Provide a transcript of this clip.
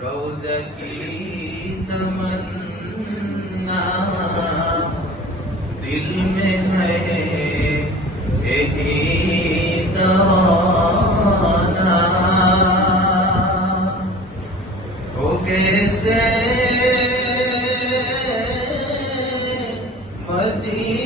रोज की तमन्ना दिल में है कैसे मदी